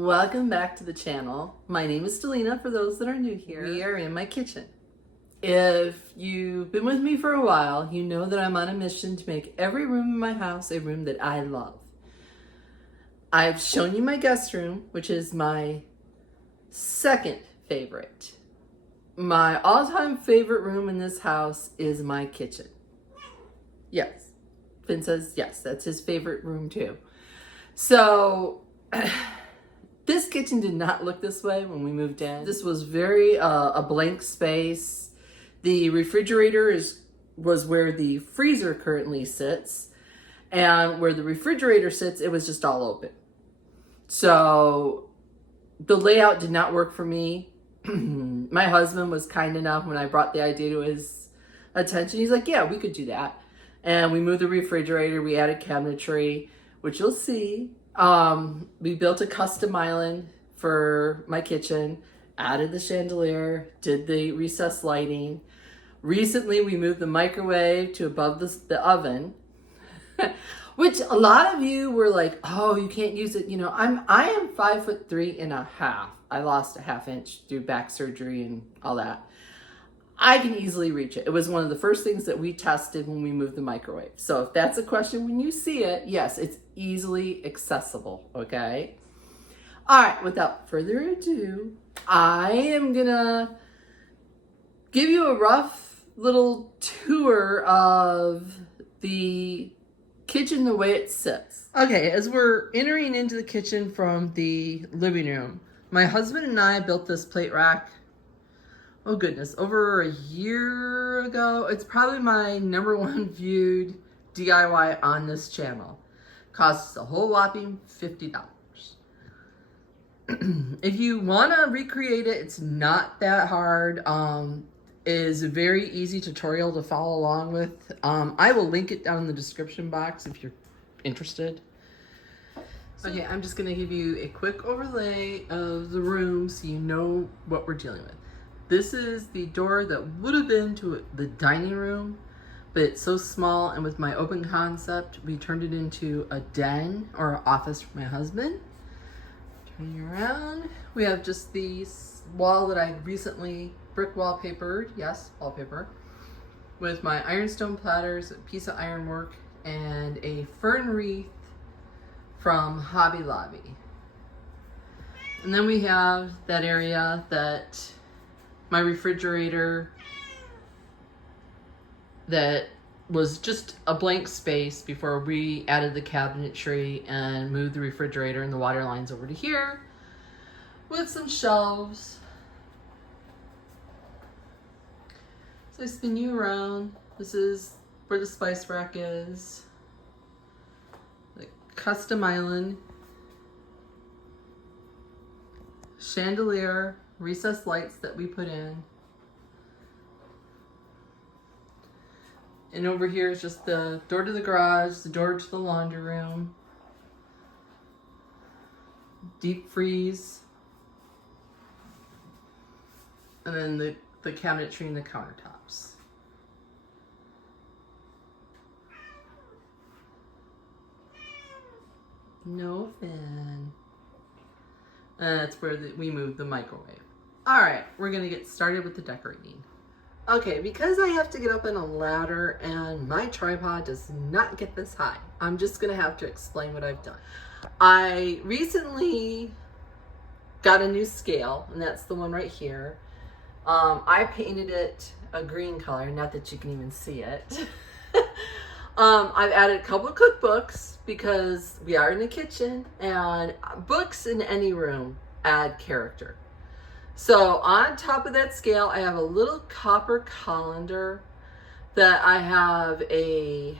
Welcome back to the channel. My name is Delina for those that are new here. We are in my kitchen. If you've been with me for a while, you know that I'm on a mission to make every room in my house a room that I love. I've shown you my guest room, which is my second favorite. My all-time favorite room in this house is my kitchen. Yes, Finn says yes, that's his favorite room too. So, this kitchen did not look this way when we moved in. This was very a blank space. The refrigerator was where the freezer currently sits, and where the refrigerator sits, it was just all open. So the layout did not work for me. My husband was kind enough when I brought the idea to his attention. He's like, yeah, we could do that. And we moved the refrigerator, we added cabinetry, which you'll see. We built a custom island for my kitchen, added the chandelier, did the recessed lighting. Recently, we moved the microwave to above the oven, which a lot of you were like, oh, you can't use it. You know, I am 5'3.5". I lost a ½ inch through back surgery and all that. I can easily reach it. It was one of the first things that we tested when we moved the microwave. So if that's a question when you see it, yes, it's easily accessible, okay? All right, without further ado, I am gonna give you a rough little tour of the kitchen the way it sits. Okay, as we're entering into the kitchen from the living room, my husband and I built this plate rack, oh goodness, over a year ago. It's probably my #1 viewed DIY on this channel. Costs a whole whopping $50. If you want to recreate it, it's not that hard. It is a very easy tutorial to follow along with. I will link it down in the description box if you're interested. Okay, I'm just going to give you a quick overlay of the room so you know what we're dealing with. This is the door that would have been to the dining room, but it's so small, and with my open concept, we turned it into a den or an office for my husband. Turning around, we have just the wall that I recently brick wallpapered, yes, wallpaper, with my ironstone platters, a piece of ironwork, and a fern wreath from Hobby Lobby. And then we have that area that my refrigerator that was just a blank space before we added the cabinetry and moved the refrigerator and the water lines over to here with some shelves. So I spin you around. This is where the spice rack is. The custom island. Chandelier, recessed lights that we put in. And over here is just the door to the garage, the door to the laundry room, deep freeze, and then the cabinetry and the countertops. No Finn. And that's where we moved the microwave. All right, we're gonna get started with the decorating. Okay, because I have to get up on a ladder and my tripod does not get this high, I'm just gonna have to explain what I've done. I recently got a new scale, and that's the one right here. I painted it a green color, not that you can even see it. I've added a couple of cookbooks because we are in the kitchen, and books in any room add character. So on top of that scale, I have a little copper colander that I have a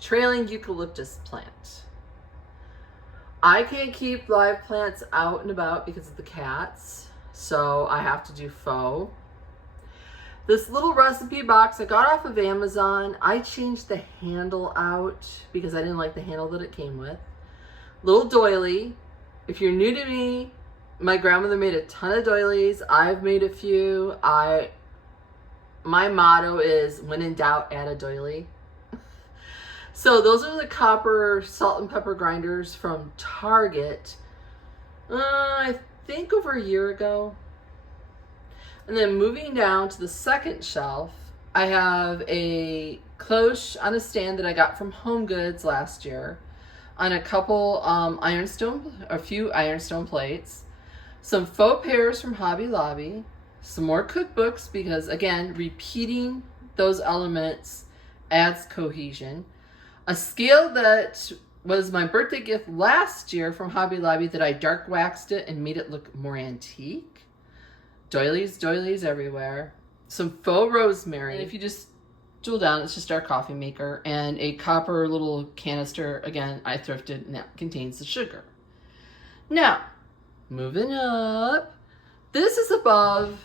trailing eucalyptus plant. I can't keep live plants out and about because of the cats, so I have to do faux. This little recipe box I got off of Amazon. I changed the handle out because I didn't like the handle that it came with. Little doily. If you're new to me, my grandmother made a ton of doilies. I've made a few. My motto is, when in doubt, add a doily. So those are the copper salt and pepper grinders from Target. I think over a year ago. And then moving down to the second shelf, I have a cloche on a stand that I got from Home Goods last year, on a couple a few ironstone plates, some faux pears from Hobby Lobby, some more cookbooks because again, repeating those elements adds cohesion, a scale that was my birthday gift last year from Hobby Lobby that I dark waxed it and made it look more antique, doilies everywhere, some faux rosemary, and if you just drill down, it's just our coffee maker, and a copper little canister, again, I thrifted, and that contains the sugar. Now, moving up, this is above.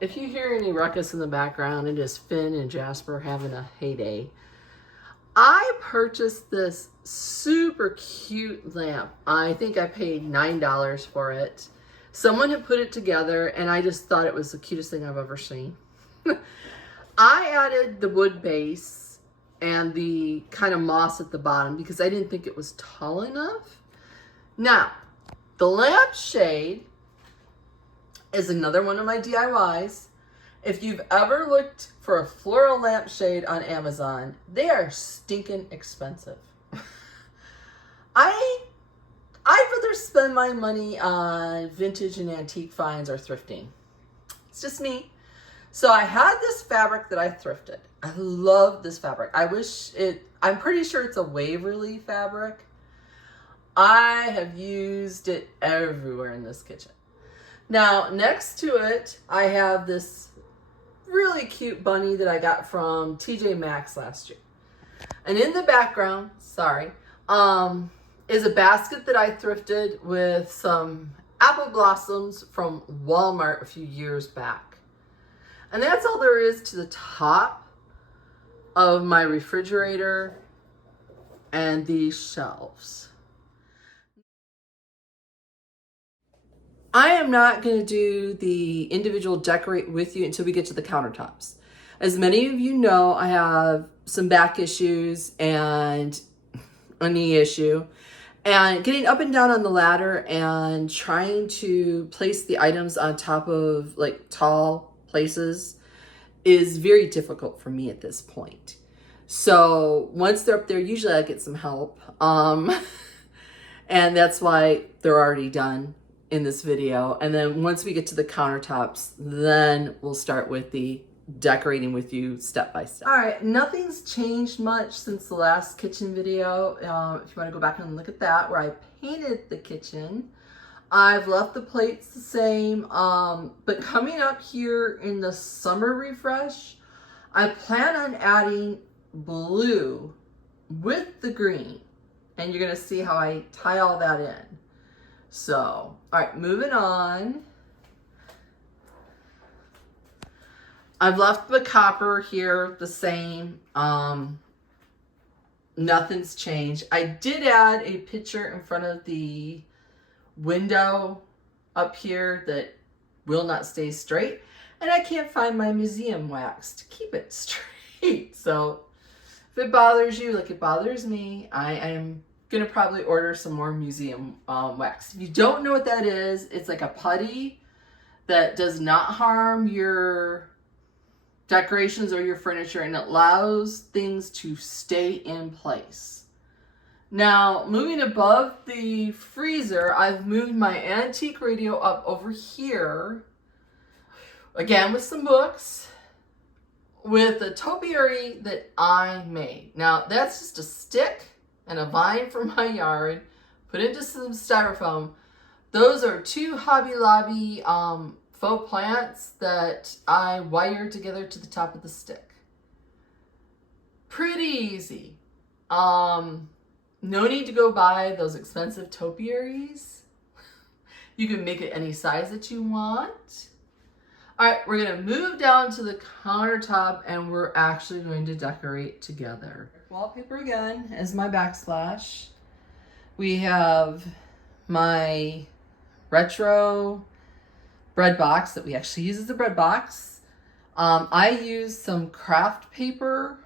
If you hear any ruckus in the background, it is Finn and Jasper having a heyday. I purchased this super cute lamp. I think I paid $9 for it. Someone had put it together, and I just thought it was the cutest thing I've ever seen. I added the wood base and the kind of moss at the bottom because I didn't think it was tall enough. Now, the lampshade is another one of my DIYs. If you've ever looked for a floral lampshade on Amazon, they are stinking expensive. I'd rather spend my money on vintage and antique finds or thrifting. It's just me. So I had this fabric that I thrifted. I love this fabric. I'm pretty sure it's a Waverly fabric. I have used it everywhere in this kitchen. Now, next to it, I have this really cute bunny that I got from TJ Maxx last year. And in the background, is a basket that I thrifted with some apple blossoms from Walmart a few years back. And that's all there is to the top of my refrigerator and these shelves. I am not going to do the individual decorate with you until we get to the countertops. As many of you know, I have some back issues and a knee issue. And getting up and down on the ladder and trying to place the items on top of like tall places is very difficult for me at this point. So once they're up there, usually I get some help. And that's why they're already done in this video. And then once we get to the countertops, then we'll start with the decorating with you step by step. All right, nothing's changed much since the last kitchen video. If you want to go back and look at that, where I painted the kitchen, I've left the plates the same, but coming up here in the summer refresh, I plan on adding blue with the green, and you're gonna see how I tie all that in. So, all right, moving on. I've left the copper here the same. Nothing's changed. I did add a picture in front of the window up here that will not stay straight, and I can't find my museum wax to keep it straight. So if it bothers you like it bothers me, I am gonna probably order some more museum wax. If you don't know what that is, it's like a putty that does not harm your decorations or your furniture, and it allows things to stay in place. Now, moving above the freezer, I've moved my antique radio up over here, again with some books, with a topiary that I made. Now, that's just a stick and a vine from my yard, put into some styrofoam. Those are 2 Hobby Lobby faux plants that I wired together to the top of the stick. Pretty easy. No need to go buy those expensive topiaries. You can make it any size that you want. All right, we're gonna move down to the countertop and we're actually going to decorate together. Wallpaper again as my backsplash. We have my retro bread box that we actually use as a bread box. I used some craft paper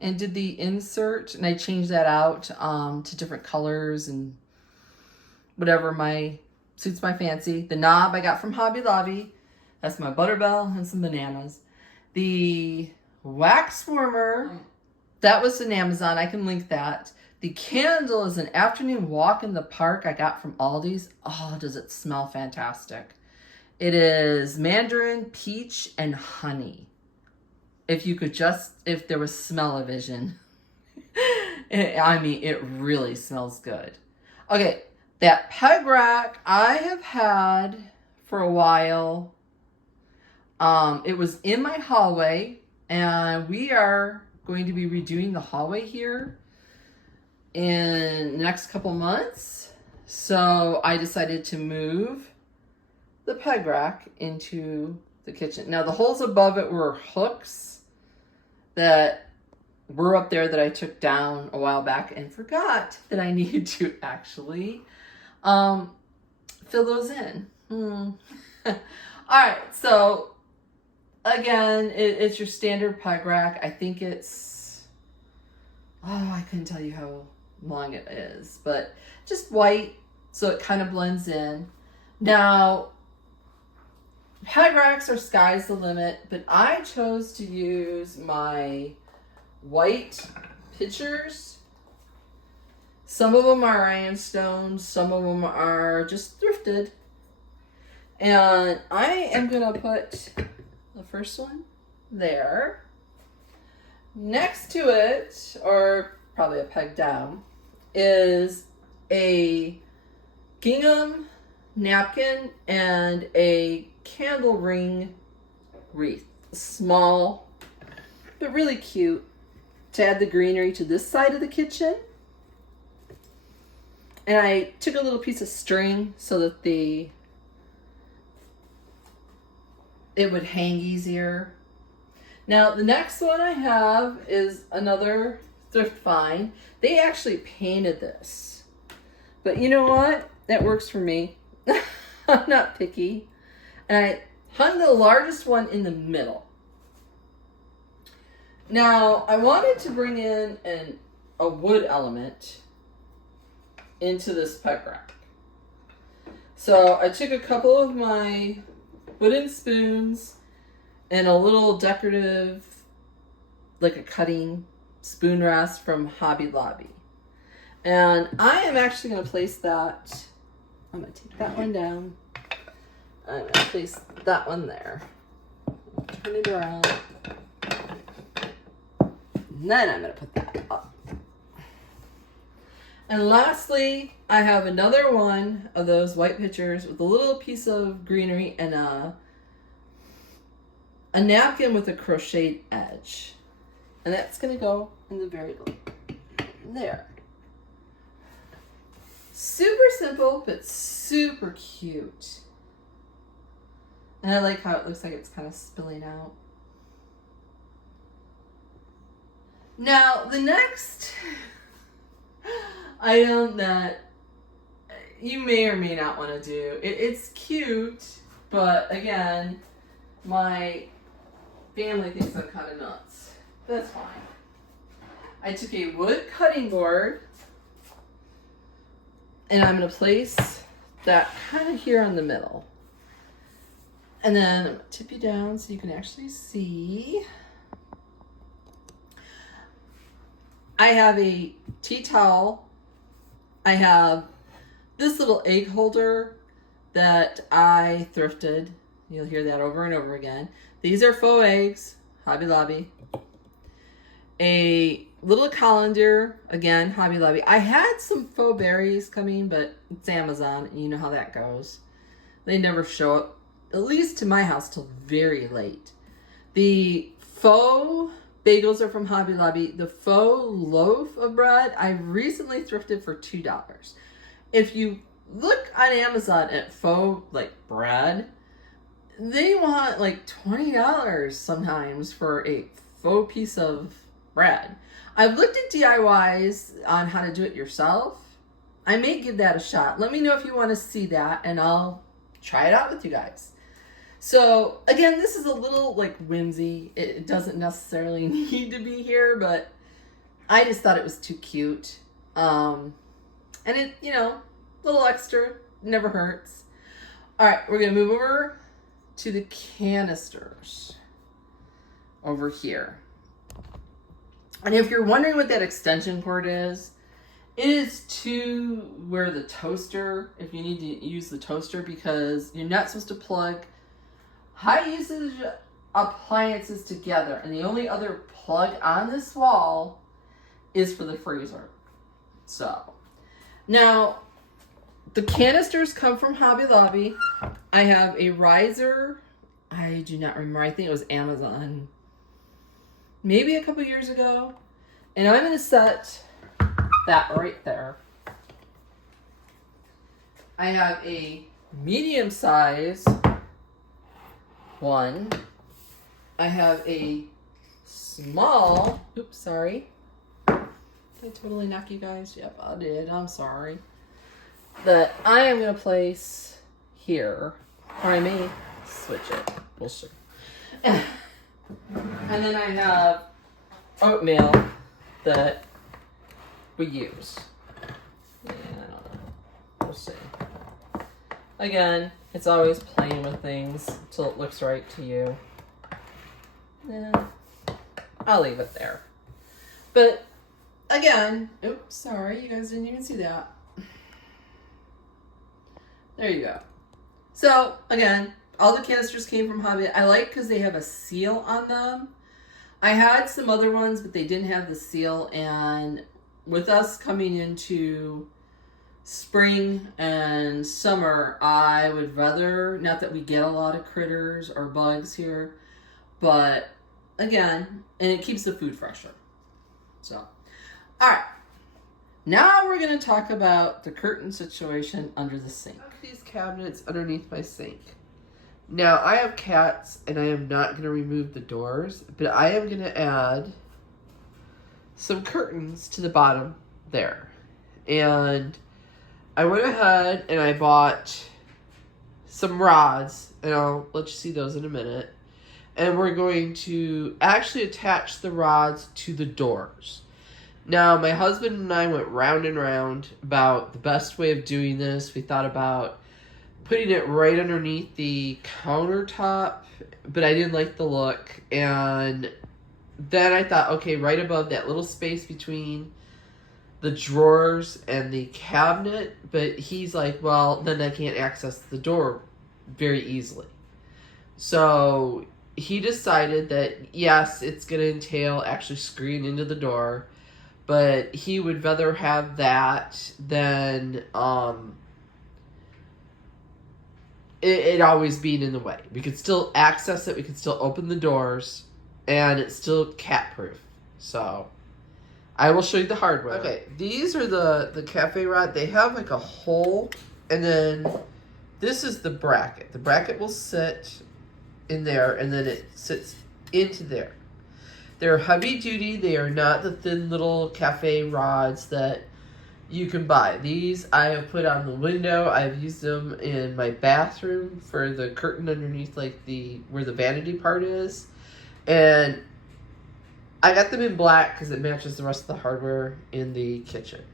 and did the insert, and I changed that out to different colors and whatever my suits my fancy. The knob I got from Hobby Lobby. That's my Butterbell and some bananas. The wax warmer, that was an Amazon. I can link that. The candle is an afternoon walk in the park I got from Aldi's. Oh, does it smell fantastic. It is mandarin, peach, and honey. If there was smell-o-vision. I mean, it really smells good. Okay, that peg rack I have had for a while. It was in my hallway, and we are going to be redoing the hallway here in the next couple months. So I decided to move the peg rack into the kitchen. Now the holes above it were hooks that were up there that I took down a while back and forgot that I needed to actually fill those in. All right, so again, it's your standard peg rack. I think it's, I couldn't tell you how long it is, but just white, so it kind of blends in. Now, peg racks are sky's the limit, but I chose to use my white pitchers. Some of them are ironstone, some of them are just thrifted. And I am gonna put the first one there. Next to it, or probably a peg down, is a gingham napkin and a candle ring wreath. Small, but really cute, to add the greenery to this side of the kitchen. And I took a little piece of string so that it would hang easier. Now the next one I have is another thrift find. They actually painted this, but you know what? That works for me. I'm not picky. And I hung the largest one in the middle. Now I wanted to bring in a wood element into this peg rack. So I took a couple of my wooden spoons and a little decorative, like a cutting spoon rest from Hobby Lobby. And I am actually going to place that, I'm going to take that one down. I'm going to place that one there. Turn it around. And then I'm going to put that up. And lastly, I have another one of those white pitchers with a little piece of greenery and a napkin with a crocheted edge. And that's going to go in the very little there. Super simple, but super cute. And I like how it looks like it's kind of spilling out. Now, the next item that you may or may not want to do, it's cute, but again, my family thinks I'm kind of nuts. That's fine. I took a wood cutting board, and I'm going to place that kind of here in the middle. And then I'm going to tip you down so you can actually see. I have a tea towel. I have this little egg holder that I thrifted. You'll hear that over and over again. These are faux eggs, Hobby Lobby. A little colander, again, Hobby Lobby. I had some faux berries coming, but it's Amazon, and you know how that goes. They never show up, at least to my house, till very late. The faux bagels are from Hobby Lobby. The faux loaf of bread, I recently thrifted for $2. If you look on Amazon at faux, like, bread, they want like $20 sometimes for a faux piece of bread. I've looked at DIYs on how to do it yourself. I may give that a shot. Let me know if you want to see that, and I'll try it out with you guys. So again, this is a little like whimsy. It doesn't necessarily need to be here, but I just thought it was too cute. And it, you know, a little extra never hurts. All right, we're gonna move over to the canisters over here. And if you're wondering what that extension cord is, it is to where the toaster, if you need to use the toaster, because you're not supposed to plug high usage appliances together. And the only other plug on this wall is for the freezer. So, now, the canisters come from Hobby Lobby. I have a riser. I do not remember. I think it was Amazon. Maybe a couple years ago. And I'm going to set that right there. I have a medium size one. I have a small, oops, sorry. Did I totally knock you guys? Yep, I did. I'm sorry. That I am going to place here. Or I may switch it. We'll see. And then I have oatmeal that we use. Yeah, I don't know. We'll see. Again, it's always playing with things until it looks right to you. And I'll leave it there. But again, oops, sorry, you guys didn't even see that. There you go. So again, all the canisters came from Hobby. I like because they have a seal on them. I had some other ones, but they didn't have the seal. And with us coming into spring and summer, I would rather, not that we get a lot of critters or bugs here, but again, and it keeps the food fresher. So, all right. Now we're going to talk about the curtain situation under the sink. I have these cabinets underneath my sink. Now, I have cats, and I am not going to remove the doors, but I am going to add some curtains to the bottom there. And I went ahead and I bought some rods, and I'll let you see those in a minute. And we're going to actually attach the rods to the doors. Now, my husband and I went round and round about the best way of doing this. We thought about putting it right underneath the countertop, but I didn't like the look. And then I thought, okay, right above that little space between the drawers and the cabinet. But he's like, well, then I can't access the door very easily. So he decided that, yes, it's going to entail actually screwing into the door, but he would rather have that than it always being in the way. We could still access it, we could still open the doors, and it's still cat proof. So I will show you the hardware. Okay, these are the cafe rod. They have like a hole, and then this is the bracket. The bracket will sit in there, and then it sits into there. They're heavy duty. They are not the thin little cafe rods that you can buy. These I have put on the window. I've used them in my bathroom for the curtain underneath, like where the vanity part is. And I got them in black because it matches the rest of the hardware in the kitchen.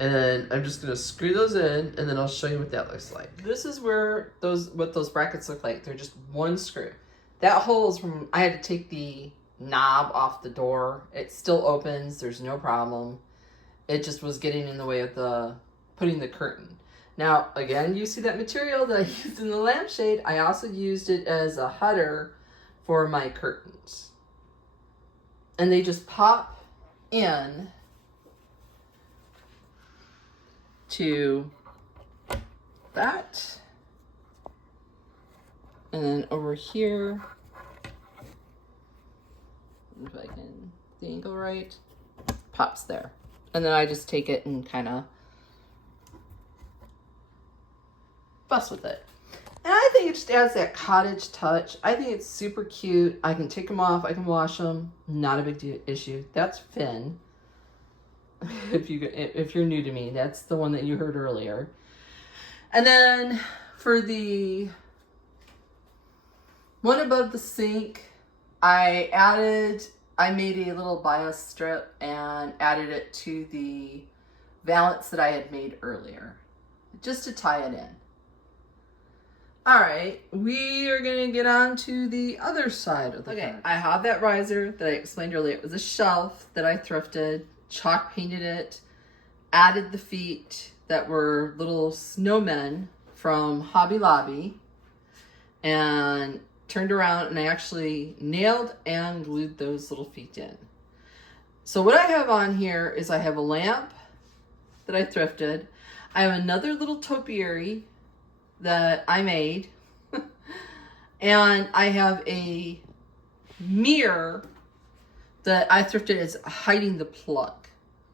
And then I'm just gonna screw those in, and then I'll show you what that looks like. This is where what those brackets look like. They're just one screw. That hole is from, I had to take the knob off the door. It still opens, there's no problem. It just was getting in the way of putting the curtain. Now, again, you see that material that I used in the lampshade. I also used it as a header for my curtains. And they just pop in to that. And then over here, if I can the angle right, pops there. And then I just take it and kind of fuss with it. And I think it just adds that cottage touch. I think it's super cute. I can take them off. I can wash them. Not a big issue. That's Finn. If you're new to me, that's the one that you heard earlier. And then for the one above the sink, I made a little bias strip and added it to the valance that I had made earlier, just to tie it in. All right, we are gonna get on to the other side of the garden. I have that riser that I explained earlier. It was a shelf that I thrifted, chalk painted it, added the feet that were little snowmen from Hobby Lobby, and turned around and I actually nailed and glued those little feet in. So what I have on here is I have a lamp that I thrifted. I have another little topiary that I made. And I have a mirror that I thrifted as hiding the plug.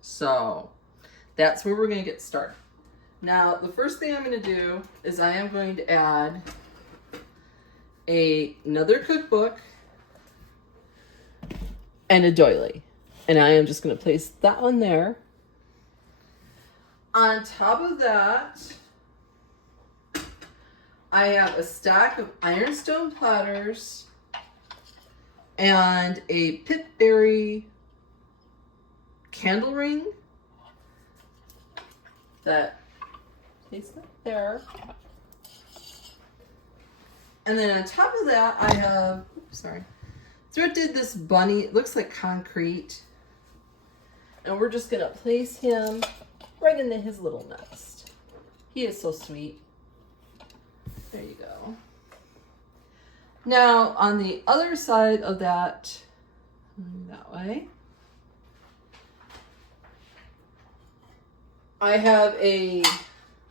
So that's where we're going to get started. Now, the first thing I'm going to do is I am going to add another cookbook and a doily. And I am just going to place that one there. On top of that, I have a stack of ironstone platters and a pitberry candle ring that place that there. And then on top of that, I have, thrifted this bunny. It looks like concrete. And we're just going to place him right into his little nest. He is so sweet. There you go. Now, on the other side of that way, I have a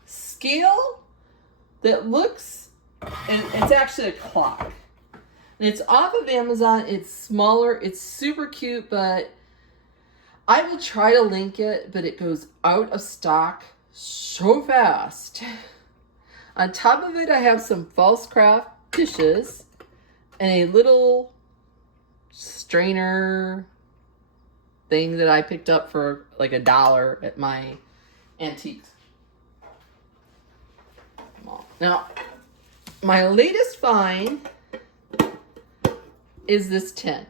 scale that looks, and it's actually a clock. And it's off of Amazon. It's smaller. It's super cute, but I will try to link it, but it goes out of stock so fast. On top of it, I have some false craft dishes and a little strainer thing that I picked up for like $1 at my antiques mall. Now, my latest find is this tin.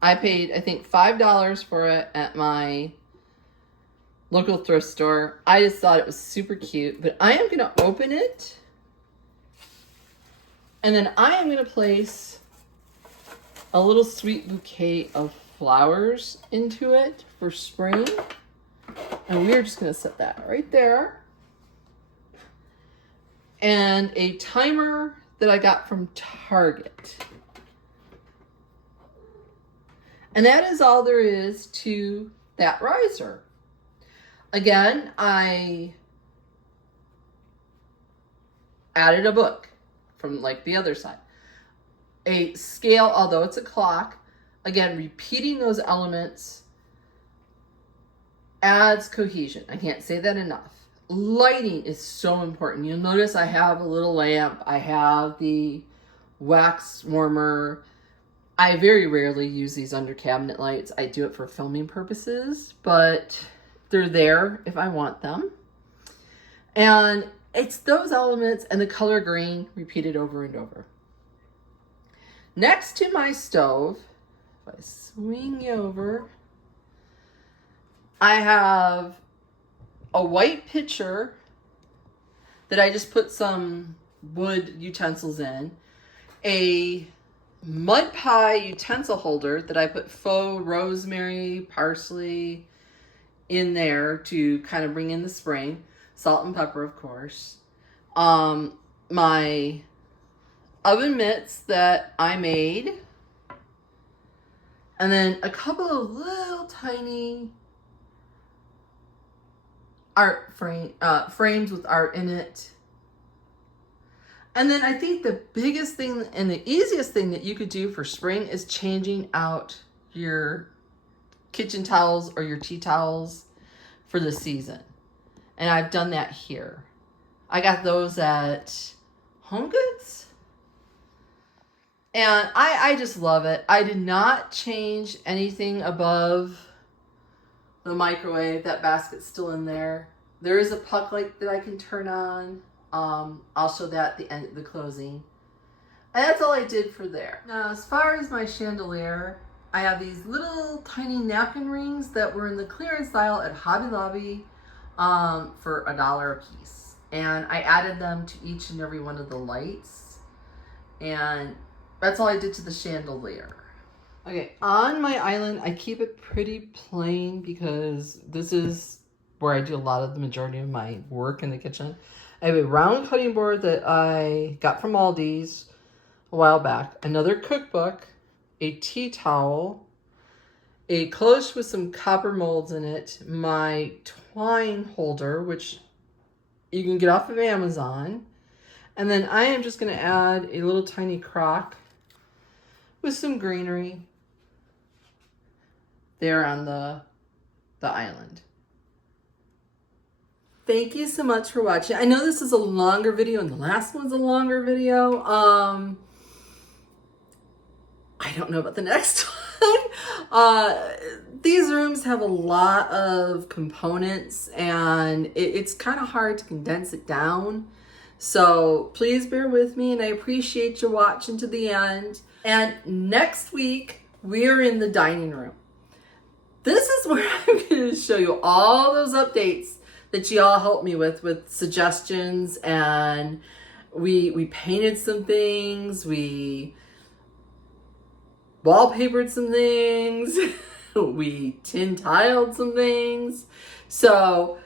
I paid, I think, $5 for it at my local thrift store. I just thought it was super cute, but I am going to open it and then I am going to place a little sweet bouquet of flowers into it for spring. And we're just going to set that right there. And a timer that I got from Target. And that is all there is to that riser. Again, I added a book from like the other side. A scale, although it's a clock, again, repeating those elements adds cohesion. I can't say that enough. Lighting is so important. You'll notice I have a little lamp. I have the wax warmer. I very rarely use these under cabinet lights. I do it for filming purposes, but they're there if I want them. And it's those elements and the color green repeated over and over. Next to my stove, if I swing you over, I have a white pitcher that I just put some wood utensils in, a mud pie utensil holder that I put faux rosemary, parsley in there to kind of bring in the spring, salt and pepper, of course. My oven mitts that I made, and then a couple of little tiny art frames with art in it. And then I think the biggest thing and the easiest thing that you could do for spring is changing out your kitchen towels or your tea towels for the season. And I've done that here. I got those at Home Goods. And I just love it. I did not change anything above the microwave. That basket's still in there. There is a puck light that I can turn on. I'll show that at the end of the closing. And that's all I did for there. Now, as far as my chandelier, I have these little tiny napkin rings that were in the clearance aisle at Hobby Lobby for $1 a piece. And I added them to each and every one of the lights. And that's all I did to the chandelier. Okay, on my island, I keep it pretty plain because this is where I do a lot of the majority of my work in the kitchen. I have a round cutting board that I got from Aldi's a while back, another cookbook, a tea towel, a cloche with some copper molds in it, my twine holder, which you can get off of Amazon, and then I am just going to add a little tiny crock with some greenery there on the island. Thank you so much for watching. I know this is a longer video and the last one's a longer video. I don't know about the next one. These rooms have a lot of components and it's kind of hard to condense it down. So please bear with me, and I appreciate you watching to the end. And next week, we're in the dining room. This is where I'm going to show you all those updates that you all helped me with suggestions, and we painted some things, we wallpapered some things, we tin tiled some things. So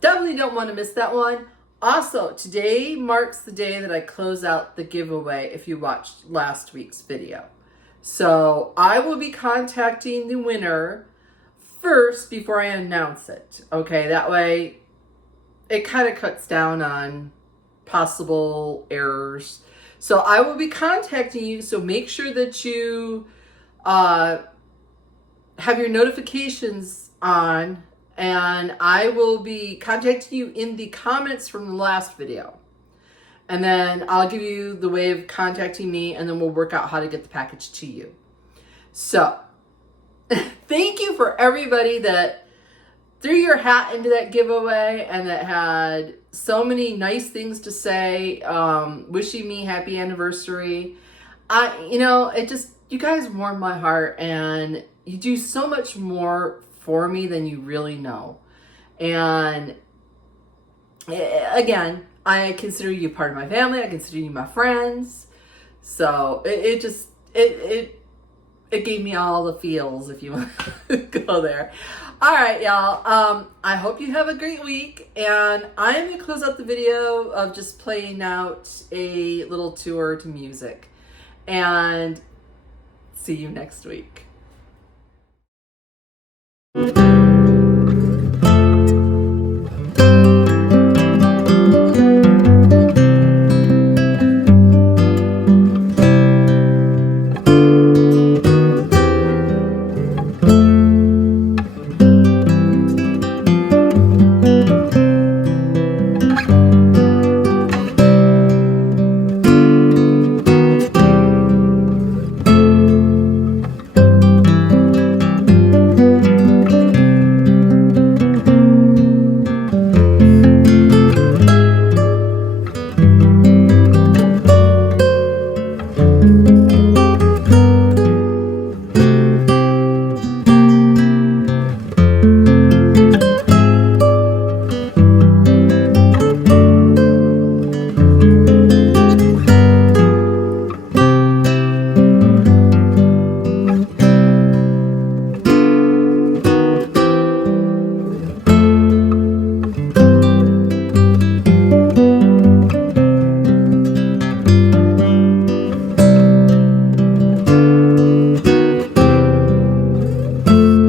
definitely don't want to miss that one. Also, today marks the day that I close out the giveaway if you watched last week's video. So I will be contacting the winner first before I announce it. Okay, that way it kind of cuts down on possible errors. So I will be contacting you, so make sure that you have your notifications on, and I will be contacting you in the comments from the last video. And then I'll give you the way of contacting me, and then we'll work out how to get the package to you. So thank you for everybody that threw your hat into that giveaway and that had so many nice things to say, wishing me happy anniversary. You guys warm my heart, and you do so much more for me than you really know. And again, I consider you part of my family. I consider you my friends. So it gave me all the feels, if you want to go there. All right, y'all. I hope you have a great week. And I'm going to close out the video of just playing out a little tour to music. And see you next week.